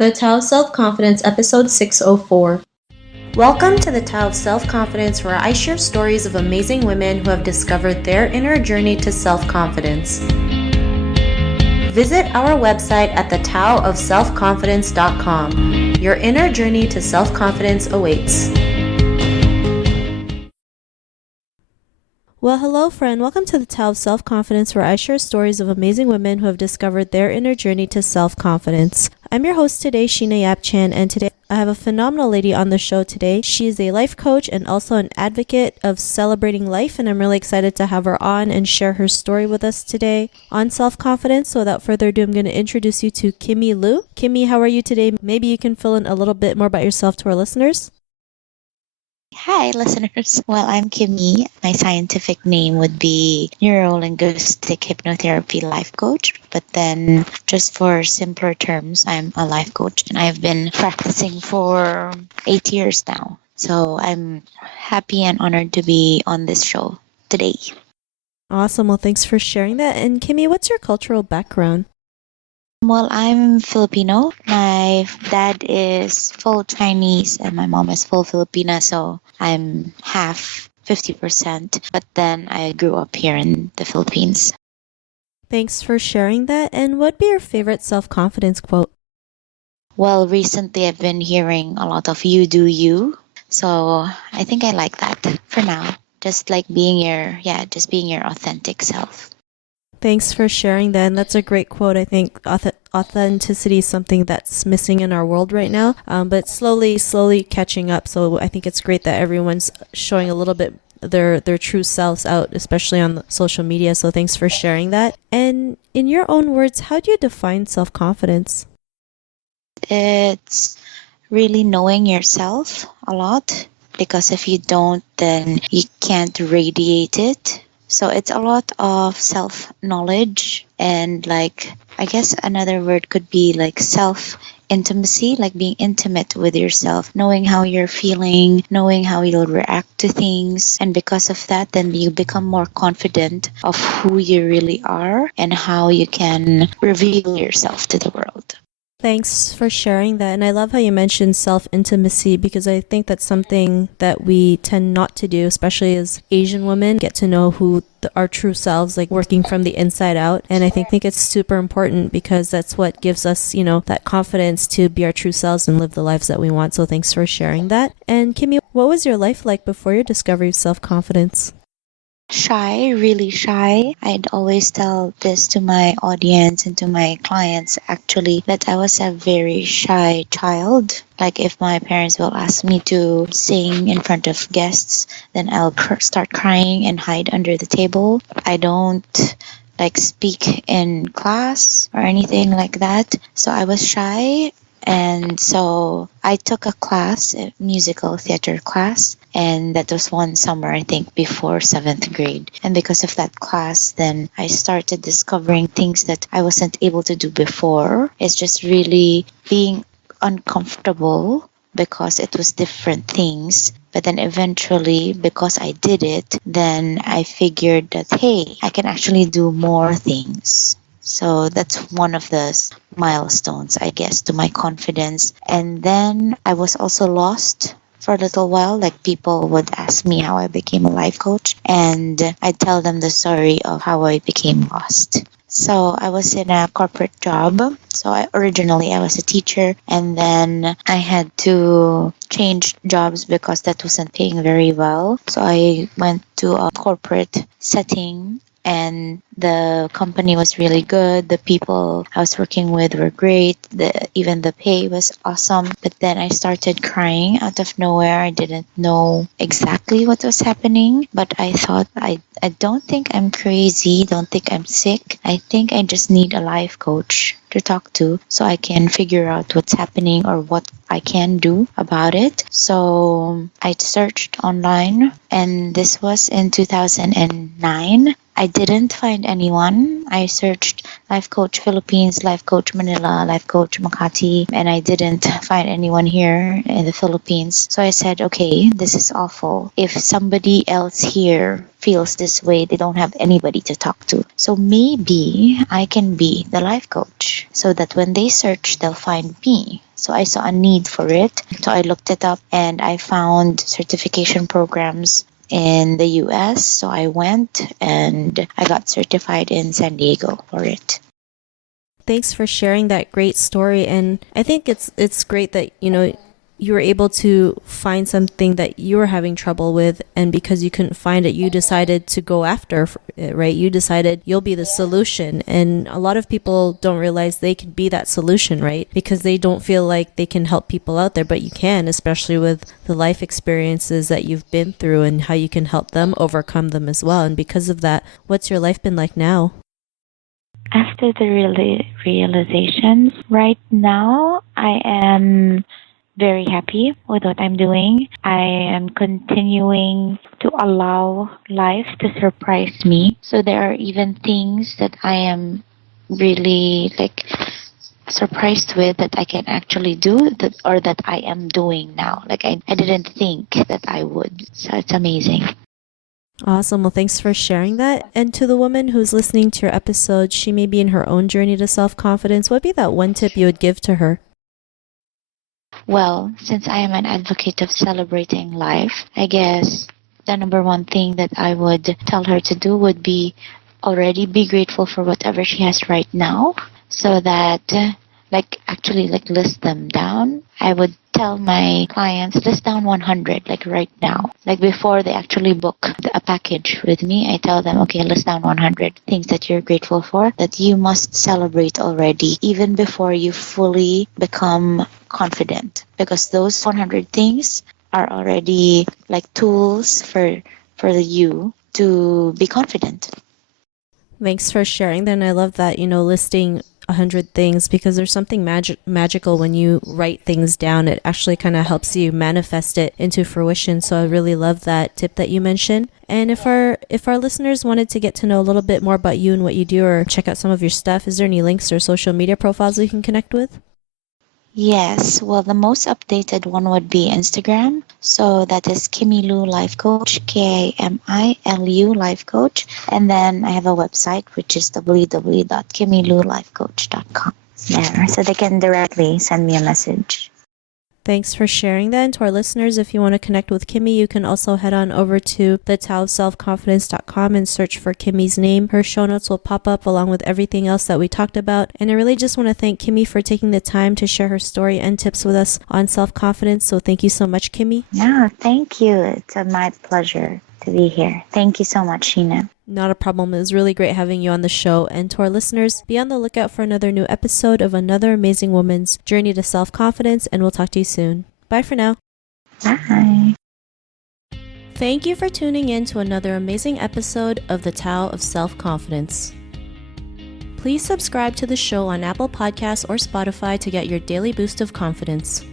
The Tao of Self-Confidence, episode 604. Welcome to the Tao of Self-Confidence, where I share stories of amazing women who have discovered their inner journey to self-confidence. Visit our website at thetaoofselfconfidence.com. Your inner journey to self-confidence awaits. Well, hello, friend. Welcome to the Tao of Self-Confidence, where I share stories of amazing women who have discovered their inner journey to self-confidence. I'm your host today, Sheena Yap Chan, and today I have a phenomenal lady on the show today. She is a life coach and also an advocate of celebrating life, and I'm really excited to have her on and share her story with us today on self-confidence. So without further ado, I'm going to introduce you to Kimi Liu. Kimi, how are you today? Maybe you can fill in a little bit more about yourself to our listeners. Hi, listeners. Well, I'm Kimi. My scientific name would be Neuro-Linguistic Hypnotherapy Life Coach. But then, just for simpler terms, I'm a life coach and I've been practicing for 8 years now. So I'm happy and honored to be on this show today. Awesome. Well, thanks for sharing that. And Kimi, what's your cultural background? Well, I'm Filipino. My dad is full Chinese and my mom is full Filipina, so I'm half 50%. But then I grew up here in the Philippines. Thanks for sharing that. And what'd be your favorite self-confidence quote? Well, recently I've been hearing a lot of you do you. So I think I like that for now. Just like being your authentic self. Thanks for sharing that. And that's a great quote. I think authenticity is something that's missing in our world right now, but slowly catching up. So I think it's great that everyone's showing a little bit their true selves out, especially on social media. So thanks for sharing that. And in your own words, how do you define self-confidence? It's really knowing yourself a lot, because if you don't, then you can't radiate it. So it's a lot of self-knowledge, and like, I guess another word could be like self-intimacy, like being intimate with yourself, knowing how you're feeling, knowing how you'll react to things. And because of that, then you become more confident of who you really are and how you can reveal yourself to the world. Thanks for sharing that. And I love how you mentioned self-intimacy, because I think that's something that we tend not to do, especially as Asian women, get to know who our true selves, like working from the inside out. And I think it's super important, because that's what gives us, that confidence to be our true selves and live the lives that we want. So thanks for sharing that. And Kimi, what was your life like before your discovery of self-confidence? Shy, really shy. I'd always tell this to my audience and to my clients actually, that I was a very shy child. Like if my parents will ask me to sing in front of guests, then I'll start crying and hide under the table. I don't like speak in class or anything like that. So I was shy. And so I took a class, a musical theater class, and that was one summer, I think, before 7th grade. And because of that class, then I started discovering things that I wasn't able to do before. It's just really being uncomfortable because it was different things. But then eventually, because I did it, then I figured that, hey, I can actually do more things. So that's one of the milestones, I guess, to my confidence. And then I was also lost for a little while. Like people would ask me how I became a life coach, and I'd tell them the story of how I became lost. So I was in a corporate job. So originally I was a teacher, and then I had to change jobs because that wasn't paying very well. So I went to a corporate setting, and the company was really good. The people I was working with were great. Even the pay was awesome. But then I started crying out of nowhere. I didn't know exactly what was happening, but I thought, I don't think I'm crazy. Don't think I'm sick. I think I just need a life coach to talk to so I can figure out what's happening or what I can do about it. So I searched online, and this was in 2009. I didn't find anyone. I searched Life Coach Philippines, Life Coach Manila, Life Coach Makati, and I didn't find anyone here in the Philippines. So I said, okay, this is awful. If somebody else here feels this way, they don't have anybody to talk to. So maybe I can be the life coach so that when they search, they'll find me. So I saw a need for it. So I looked it up and I found certification programs in the US. So I went and I got certified in San Diego for it. Thanks for sharing that great story. And I think it's great that, you were able to find something that you were having trouble with, and because you couldn't find it, you decided to go after it, right? You decided you'll be the solution. And a lot of people don't realize they can be that solution, right? Because they don't feel like they can help people out there, but you can, especially with the life experiences that you've been through and how you can help them overcome them as well. And because of that, what's your life been like now? After the realizations, right now I am very happy with what I'm doing. I am continuing to allow life to surprise me. So there are even things that I am really surprised with that I can actually do that, or that I am doing now. I didn't think that I would. So it's amazing. Awesome. Well, thanks for sharing that. And to the woman who's listening to your episode, she may be in her own journey to self-confidence. What would be that one tip you would give to her? Well, since I am an advocate of celebrating life, I guess the number one thing that I would tell her to do would be already be grateful for whatever she has right now, so that actually list them down. I would tell my clients, list down 100 right now. Before they actually book a package with me, I tell them, okay, list down 100 things that you're grateful for, that you must celebrate already, even before you fully become confident, because those 100 things are already tools for you to be confident. Thanks for sharing. Then I love that, listing 100 things, because there's something magical when you write things down. It actually kind of helps you manifest it into fruition. So I really love that tip that you mentioned. And if our listeners wanted to get to know a little bit more about you and what you do, or check out some of your stuff, is there any links or social media profiles we can connect with? Yes, well, the most updated one would be Instagram. So that is Kimi Lu Life Coach, KIMILU Life Coach. And then I have a website, which is www.kimilulifecoach.com. There, so they can directly send me a message. Thanks for sharing that. And to our listeners, if you want to connect with Kimi, you can also head on over to thetaoofselfconfidence.com and search for Kimi's name. Her show notes will pop up along with everything else that we talked about. And I really just want to thank Kimi for taking the time to share her story and tips with us on self-confidence. So thank you so much, Kimi. Yeah, thank you. It's my pleasure to be here. Thank you so much, Sheena. Not a problem. It was really great having you on the show. And to our listeners, be on the lookout for another new episode of another amazing woman's journey to self-confidence, and we'll talk to you soon. Bye for now. Bye. Thank you for tuning in to another amazing episode of The Tao of Self-Confidence. Please subscribe to the show on Apple Podcasts or Spotify to get your daily boost of confidence.